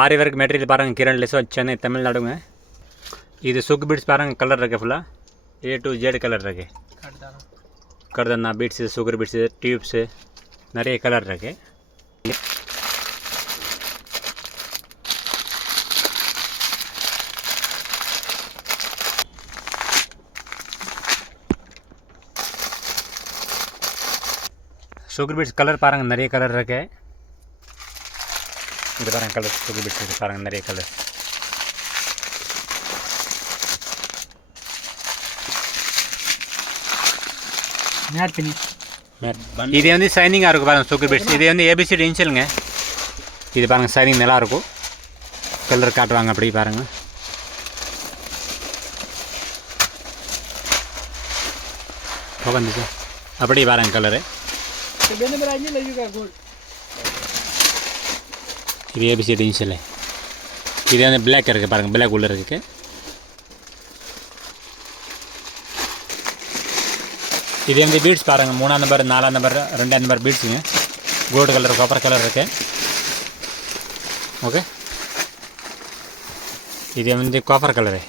ஆரி work material பாருங்கள் கிரண் லெஸோ சென்னை தமிழ்நாடுங்க. இது சுக் beads பாருங்கள் கலர் இருக்குது ஃபுல்லாக A to Z கலர் இருக்குது. கர்தன்னா பீட்ஸு சுகர் பீட்ஸு டியூப்ஸு நிறைய கலர் இருக்குது. சுகர் பீட்ஸ் கலர் பாருங்கள் நிறைய கலர் இருக்குது. இது பாருங்கள் கலர் சுகர் பீட்ஸ் இது பாருங்கள் நிறைய கலர். இது வந்து ஷைனிங்காக இருக்கும் பாருங்கள் சுகர் பீட்ஸ். இது வந்து ABCD இன்ஷியலுங்க. இது பாருங்கள் ஷைனிங் நல்லாயிருக்கும். கலர் காட்டுவாங்க அப்படி பாருங்கள். வந்துச்சு அப்படி பாருங்கள் கலரு. இது ABCD இன்ஷியல். இது வந்து பிளாக் இருக்குது பாருங்கள் பிளாக் உள்ளே இருக்குது. இது வந்து பீட்ஸ் பாருங்கள் 3ஆம் நம்பர் 4ஆம் நம்பர் 2ஆம் நம்பர் பீட்ஸுங்க. கோல்டு கலர் காப்பர் கலர் இருக்குது. ஓகே இது வந்து காப்பர் கலரு.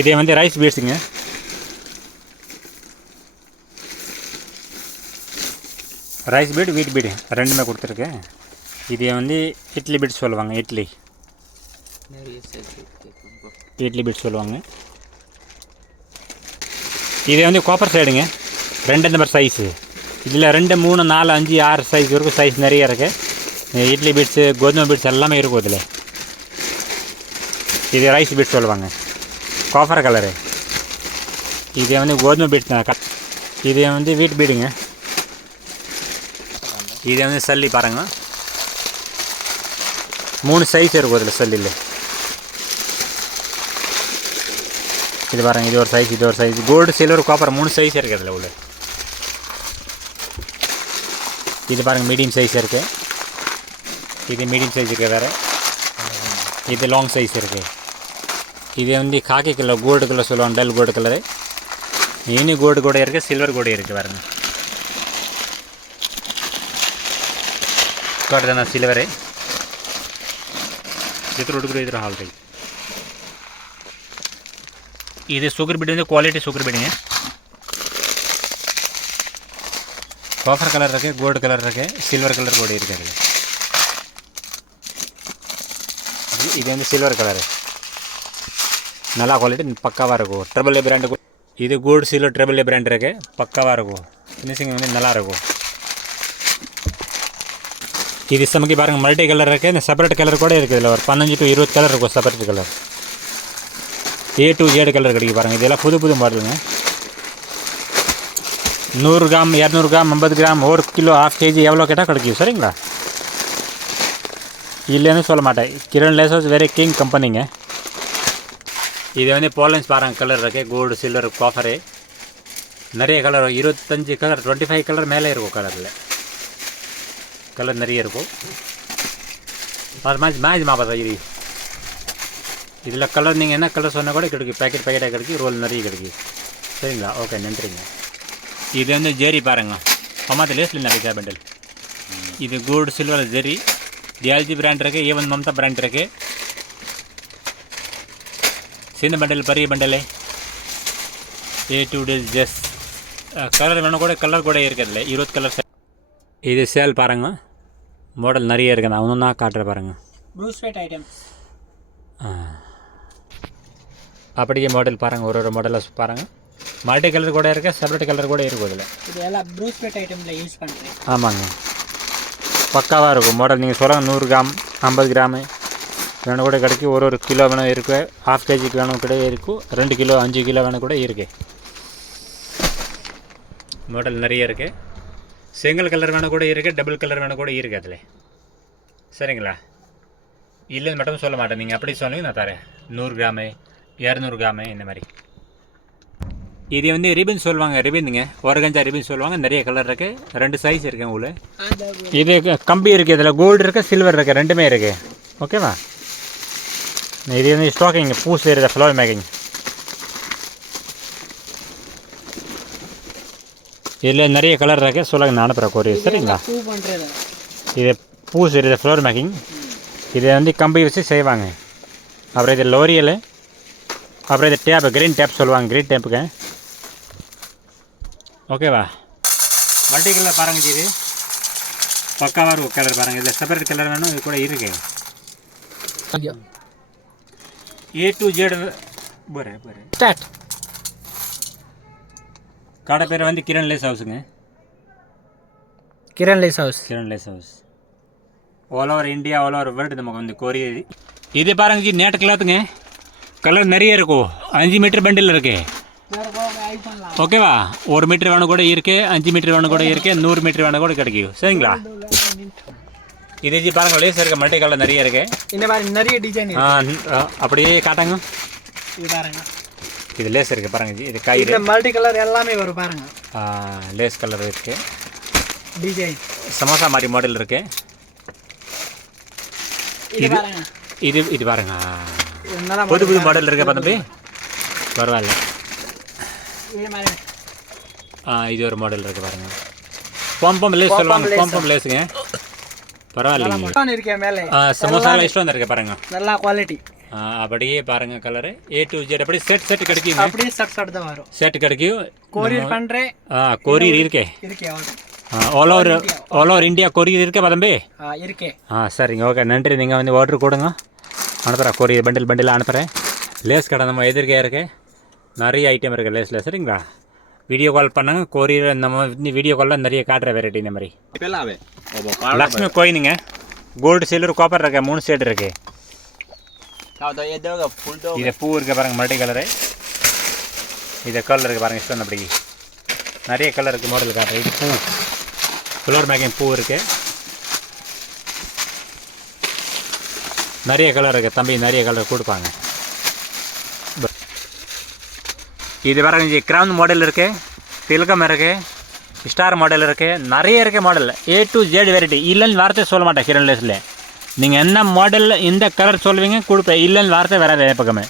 இது வந்து ரைஸ் பீட்ஸுங்க. ரைஸ் பீட் வீட் பீடு ரெண்டுமே கொடுத்துருக்கேன். இது வந்து இட்லி பீட் சொல்லுவாங்க. இட்லி பீட் சொல்லுவாங்க. இது வந்து காப்பர் சைடுங்க. 2 number size. இதில் 2 3 4 5 6 சைஸ் வரைக்கும் சைஸ் நிறைய இருக்குது. இட்லி பீட்ஸு கோதுமை பீட்ஸ் எல்லாமே இருக்கும் இதில். இது ரைஸ் பீட் சொல்லுவாங்க காப்பர் கலரு. இது வந்து கோதுமை பீட்ஸ் தான். இது வந்து வீட் பீடுங்க. இது வந்து சல்லி பாருங்கள் 3 சைஸ் இருக்கும் இதில் சல்லியில். இது பாருங்கள் இது ஒரு சைஸ் இது ஒரு size. Gold silver copper 3 size இருக்குது இதில் உள்ள. இது பாருங்கள் மீடியம் சைஸ் இருக்குது. இது மீடியம் சைஸ் இருக்குது வேறு. இது லாங் சைஸ் இருக்குது. இது வந்து காக்கி கலர் கோல்டு கலர் சொல்லுவாங்க டல் கோல்டு கலரு. இனி கோல்டு கூட இருக்குது சில்வர் கூட இருக்குது பாருங்கள். ಕಾಡ್ದನ ಸಿಲ್ವರೇ ಇದ್ರ ಹುಡುಗರು ಇದ್ರ ಹಾಲ್ ರೀ. ಇದು ಶುಗರ್ ಬಿಡಿ ಕ್ವಾಲಿಟಿ ಶುಗರ್ ಬಿಡಿ ಕಾಫರ್ ಕಲರ್ रखे गोल्ड कलर रखे सिल्वर कलर கூட இருக்குது. இது வந்து சில்வர் கலர் நல்லா குவாலிட்டி பக்காவாக இருக்கும். ட்ரிபிள் ஏ பிராண்டு இது gold silver triple A brand இருக்கு பக்காவாக இருக்கும். ஃபினிஷிங் வந்து நல்லா இருக்கும். இது சமைக்க பாருங்கள் மல்டி கலர் இருக்குது. இந்த செப்பரேட் கலர் கூட இருக்குது. இதில் ஒரு 15 to 20 கலர் இருக்கும் separate colour. A to Z colour கிடைக்கும் பாருங்கள். இதெல்லாம் புது புது மாடலுங்க. 100 gram 200 gram 50 gram 1 kilo ½ kg எவ்வளோ கேட்டால் கிடைக்கும் சரிங்களா. இல்லைன்னு சொல்ல மாட்டேன். கிரண் லேசர்ஸ் வேறு கிங் கம்பெனிங்க. இது வந்து போலன்ஸ் பாருங்கள் கலர் இருக்குது கோல்டு சில்வர் காஃபரு நிறைய கலர் 25 கலர் 25 கலர் மேலே இருக்கும். கலரில் கலர் நிறைய இருக்கும். மேட்ச் மாப்பா இது இதில் கலர் நீங்கள் என்ன கலர் சொன்னால் கூட கிடைக்கும். பேக்கெட்டாக கிடைக்கும். ரோல் நிறைய கிடைக்கும் சரிங்களா. ஓகே நன்றிங்க. இது வந்து ஜெரி பாருங்க பமாத்த லேஸ்ல நிறைய பண்டல். இது கோல்டு சில்வர் ஜெரி DLG பிராண்ட் இருக்குது. A1 மம்தா பிராண்ட் இருக்குது. சின்ன பண்டல் பெரிய bundle A to Z colour வேணும் கூட கலர் கூட இருக்கிறதுல 20 கலர். இது சேல் பாருங்க மாடல் நிறைய இருக்குது. நான் ஒன்றா காட்டுற பாருங்கள் ப்ரூஸ்வேட் ஐட்டம்ஸ் அப்படியே மாடல் பாருங்கள் ஒரு மாடலாக பாருங்கள். மல்டி கலர் கூட இருக்குது செப்பரேட் கலர் கூட இருக்கும் இதில். இது எல்லாம் ப்ரூஸ்வேட் ஐட்டமில் யூஸ் பண்ணுறேன். ஆமாங்க பக்காவாக இருக்கும் மாடல். நீங்கள் சொல்லுங்கள் 100 கிராம் 50 கிராமு வேணும் கூட கிடைக்கும். ஒரு கிலோ வேணும் இருக்குது. ½ kg வேணும் கூட இருக்கும். 2 கிலோ 5 கிலோ வேணும் கூட இருக்குது. மாடல் நிறைய இருக்குது. சிங்கிள் கலர் வேணும் கூட இருக்குது. டபுள் கலர் வேணும் கூட இருக்குது அதில் சரிங்களா. இல்லைன்னு மட்டும் சொல்ல மாட்டேன். நீங்கள் அப்படி சொல்லுங்க நான் தரேன். 100 கிராமு 200 கிராமு இந்த மாதிரி. இது வந்து ரிபன் சொல்லுவாங்க. ரிபனுங்க ஒரகஞ்சா ரிபன் சொல்லுவாங்க. நிறைய கலர் இருக்குது. 2 சைஸ் இருக்குது உங்களுக்கு. இது கம்பி இருக்குது. இதில் கோல்டு இருக்குது சில்வர் இருக்குது ரெண்டுமே இருக்குது. ஓகேவா. இது வந்து ஸ்டாக்கிங் பூ செய்கிற ஃப்ளவர் மேக்கிங். இதில் நிறைய கலர் இருக்குது சொல்லுங்க நான் அனுப்புகிறேன் கொரியர் சரிங்களா. பூ பண்ணுறது இது பூ செய்கிற ஃப்ளவர் மேக்கிங் இதை வந்து கம்பி வச்சு செய்வாங்க. அப்புறம் இது லோரியல், அப்புறம் இது டேப், க்ரீன் டேப் சொல்லுவாங்க, க்ரீன் டேப்புக்கு. ஓகேவா? மல்டி கலர் பாருங்க ஜி, இது பக்காவாக இருக்கும் கலர் பாருங்கள். இதில் செப்பரேட் கலர் வேணும், இது கூட இருக்குது. A to Z start. கடை பேர் வந்து கிரண் லேஸ் ஹவுஸுங்க. Kiran lace house. Kiran lace house all over India, all over world நமக்கு வந்து கொரியர். இது பாருங்க ஜி, நேட் கிளாத்துங்க. கலர் நிறைய இருக்கும். 5 மீட்டர் பண்டில் இருக்கு. ஓகேவா? 1 மீட்டர் வேணும் கூட இருக்கு, 5 மீட்டர் வேணும் கூட இருக்கு, 100 மீட்டர் வேணும் கூட கிடைக்கும். சரிங்களா? இது ஜி பாருங்க, லேஸ் இருக்கு, மல்டி கலர் நிறைய இருக்கு. இந்த மாதிரி நிறைய டிசைன் இருக்கு. அப்படியே காட்டாங்க. இது பாருங்க, இது லேஸ் இருக்கு பாருங்க ஜி, இது கயிறு. இந்த மல்டி கலர் எல்லாமே வரும் பாருங்க. லேஸ் கலர் இருக்கு, டிசைன் சமோசா மாதிரி மாடல் இருக்கு. இது பாருங்க, இது பாருங்க, நல்லா புது புது மாடல் இருக்கு தம்பி, பரவாயில்ல. இது மாதிரி இது ஒரு மாடல் இருக்கு பாருங்க. பம்பம் லேஸ் சொல்லுவாங்க, பம்பம் லேஸுங்க, பரவாயில்ல. இருக்கேன் மேலே சமோசாவில் இஷ்டம் வந்திருக்கு பாருங்க, நல்லா குவாலிட்டி. அப்படியே பாருங்க கலரு A to Z அப்படியே செட் கிடைக்கும். அப்படியே செட் தான் வரும், செட் கிடைக்கும். கொரியர் பண்றேன். கொரியர் இருக்கே, ஆல் ஓவர் இந்தியா கொரியர் இருக்கே தம்பி, இருக்கே. சரிங்க, ஓகே, நன்றி. நீங்கள் வந்து ஆர்டர் கொடுங்க, அனுப்புகிறேன். கொரியர் பண்டில் அனுப்புகிறேன். லேஸ் கடை நம்ம எதிர்க்கே இருக்கு, நிறைய ஐட்டம் இருக்குது லேஸில். சரிங்களா? வீடியோ கால் பண்ணுங்க, கொரியர் நம்ம வீடியோ காலில் நிறைய காட்டுற வெரைட்டி. இந்த மாதிரி லக்ஷ்மி கோயினுங்க, கோல்டு, சில்வர், காப்பர் இருக்கு, 3 ஷேட் இருக்கு. இது பூ இருக்கு பாருங்க, மல்டி கலரு. இது கலர் இருக்கு பாருங்க, இஷ்டம் அப்படி நிறைய கலர் இருக்குது, மாடல் காட்டுறேன். இது பூ, ஃப்ளவர் மேக்கிங் பூ இருக்கு, நிறைய கலர் இருக்குது தம்பி, நிறைய கலர் கொடுப்பாங்க. இது பாருங்க ஜி, கிரவுன் மாடல் இருக்குது, திலகம் இருக்குது, ஸ்டார் மாடல் இருக்குது, நிறைய இருக்குது model. A to Z variety. இல்லைன்னு வார்த்தை சொல்ல மாட்டேன் கிரண் லேஸில். நீங்கள் என்ன மாடலில் இந்த கலர் சொல்லுவீங்க கொடுப்பேன், இல்லைன்னு வார்த்தை வராது பக்கமே.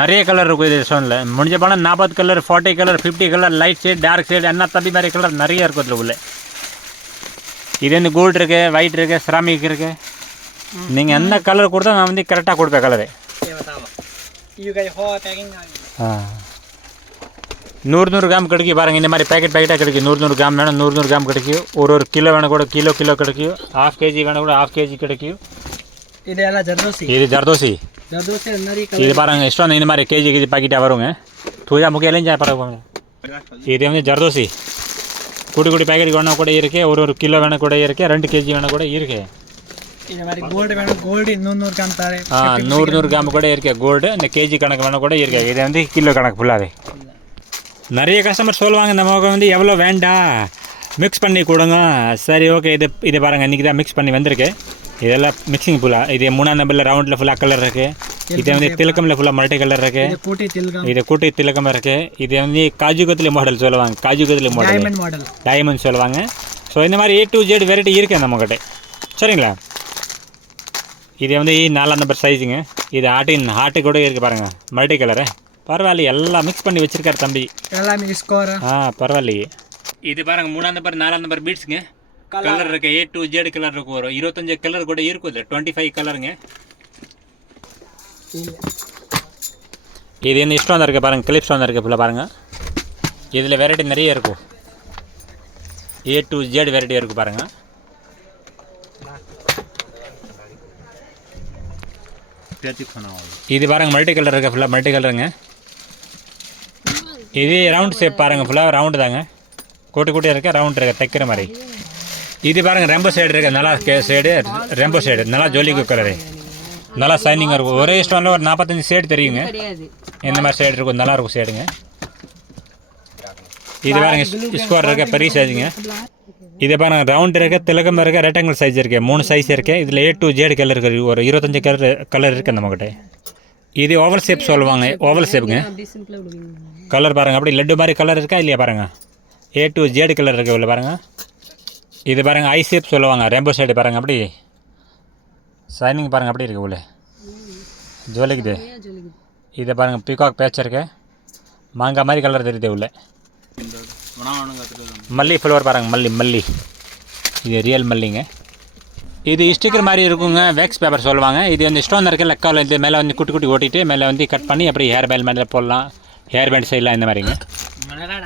நிறைய கலர் இருக்கும் இது ஸ்டோனில். முடிஞ்ச போனால் 40 colour, 40 colour, 50 colour, light shade, dark shade, என்ன தம்பி மாதிரி கலர் நிறைய இருக்கும் இதில் உள்ள. இது வந்து கோல்டு இருக்குது, ஒயிட் இருக்குது, செராமிக் இருக்குது. நீங்கள் என்ன கலர் கொடுத்தா நான் வந்து கரெக்டாக கொடுப்பேன் கலரு. 100 கிராம் கிடைக்கும் பாருங்கள். இந்த மாதிரி பேக்கெட்டாக கிடைக்கும். 100 கிராம் வேணும், 100 கிராம் கிடைக்கும். ஒரு கிலோ வேணும் கூட கிலோ கிடைக்கும். 1/2 kg வேணும் கூட 1/2 kg கிடைக்கும். இதெல்லாம் ஜர்தோசி. இது ஜர்தோசி. இது பாருங்கள், இஷ்டம் இந்த மாதிரி கேஜி பாக்கெட்டாக வருங்க. தூஜா முக்கியம் பரவாயில்ல. இது வந்து ஜர்தோசி, குட்டி பேக்கெட் வேணும் கூட இருக்குது, ஒரு கிலோ வேணும் கூட இருக்குது, 2 kg வேணும் கூட இருக்குது. இந்த மாதிரி கோல்டு வேணும், கோல்டு 100 கிராம் தாரே. 100 கிராம் கூட இருக்குது கோல்டு. இந்த கேஜி கணக்கு வேணும் கூட இருக்குது. இது வந்து கிலோ கணக்கு ஃபுல்லாகவே. நிறைய கஸ்டமர் சொல்லுவாங்க நமக்கு வந்து எவ்வளோ வேண்டாம், மிக்ஸ் பண்ணி கொடுங்க. சரி, ஓகே. இது பாருங்கள், இன்றைக்கி தான் மிக்ஸ் பண்ணி வந்திருக்கு. இதெல்லாம் மிக்சிங் ஃபுல்லாக. இது 3ஆம் நம்பரில் ரவுண்டில் ஃபுல்லாக கலர் இருக்குது. இது வந்து திலக்கமில் ஃபுல்லாக மல்டி கலர் இருக்குது. இது கூட்டி திலக்கம் இருக்குது. இது வந்து காஜு கத்திலி மாடல் சொல்லுவாங்க, காஜு கத்திலி மாடல், டைமண்ட் சொல்லுவாங்க. ஸோ இந்த மாதிரி A to Z வெரைட்டி இருக்குது நம்மக்கிட்ட. சரிங்களா? இது வந்து 4ஆம் நம்பர் சைஸுங்க. இது ஹார்ட்டு கூட இருக்குது பாருங்கள், மல்டி கலரு. பரவாயில்ல, எல்லாம் மிக்ஸ் பண்ணி வச்சுருக்காரு தம்பி, எல்லாமே ஸ்கோர். பரவாயில்லையே. இது பாருங்கள், 3ஆம் நம்பர் 4ஆம் நம்பர் பீட்ஸுங்க. கலர் இருக்கு, A to Z கலர் இருக்கும். ஒரு 25 கலர் கூட இருக்கும். இது 25 கலருங்க. இது என்ன இஷ்டம் இருக்குது பாருங்கள், கிளிப்ஸ் வந்துருக்கு ஃபுல்லாக பாருங்கள். இதில் வெரைட்டி நிறைய இருக்கும். A to Z வெரைட்டி இருக்குது பாருங்கள். இது பாருங்கள், மல்டி கலர் இருக்குது ஃபுல்லாக, மல்டி கலருங்க. இது ரவுண்ட் ஷேப் பாருங்கள், ஃபுல்லாக ரவுண்டு தாங்க. கூட்டியாக இருக்க ரவுண்ட் இருக்க தைக்கிற மாதிரி. இது பாருங்கள், ரெம்போ சைடு இருக்குது, நல்லா சைடு ரெம்போ சைடு, நல்லா ஜோலிக்கு கலரு, நல்லா ஷைனிங்காக இருக்கும். ஒரே ஸ்டோனில் ஒரு 45 ஷேடு தெரியுங்க. இந்த மாதிரி சைடு இருக்கும், நல்லாயிருக்கும் சைடுங்க. இது பாருங்கள், ஸ்கோர் இருக்க பெரிய சைஸுங்க. இது பாருங்கள், ரவுண்ட் இருக்க, திலகம் இருக்க, ரெக்டாங்கிள் சைஸ் இருக்குது, 3 சைஸ் இருக்குது. இதில் A to Z கலர் இருக்குது, ஒரு 25 கலர் இருக்குது நம்மக்கிட்ட. இது ஓவல் ஷேப் சொல்லுவாங்க, ஓவல் ஷேப்புங்க. கலர் பாருங்கள், அப்படி லட்டு மாதிரி கலர் இருக்கா இல்லையா பாருங்கள். A to Z கலர் இருக்குது உள்ள பாருங்கள். இது பாருங்கள், ஐ ஷேப் சொல்லுவாங்க, ரெம்போ சைடு பாருங்கள், அப்படி ஷைனிங் பாருங்கள், அப்படி இருக்குது உள்ள ஜோலிக்குது. இதை பாருங்கள், பீகாக் பேட்ச் இருக்கு, மாங்காய் மாதிரி கலர் தெரியுது உள்ள. மல்லி ஃப்ளவர் பாருங்கள், மல்லி இது ரியல் மல்லிங்க. இது ஸ்டிக்கர் மாதிரி இருக்குங்க, வேக்ஸ் பேப்பர் சொல்லுவாங்க. இது வந்து ஸ்டோன் இருக்குது லெக்காவில், இது மேலே வந்து குட்டி குட்டி ஓட்டிட்டு மேலே வந்து கட் பண்ணி அப்படி ஹேர் பேண்ட் மேலே போடலாம், ஹேர் பேண்ட் சைடெலாம் இந்த மாதிரிங்க.